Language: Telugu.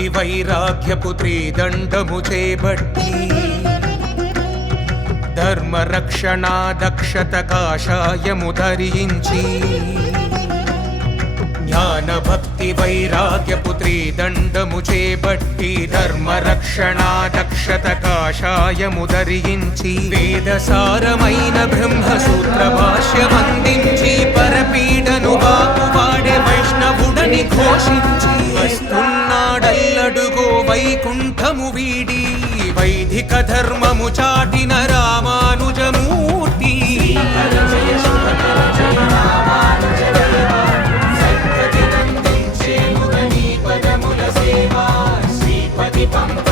భక్తి వైరాగ్యపు త్రిదండము చేబట్టి ధర్మ రక్షణ దక్షత కాషాయము ధరించి జ్ఞాన భక్తి వైరాగ్యపు త్రిదండము చేబట్టి ధర్మ రక్షణ దక్షత కాషాయము ధరించి వేదసారమైన బ్రహ్మసూత్ర భాష్యమందించి పరపీడను బాపువాడే వైష్ణవుడని ఘోషించి వస్తున్నాడల్లడుగో వైకుంఠము వీడి వైదిక ధర్మము చాటిన రామానుజమూర్తి. శ్రీపతి పంప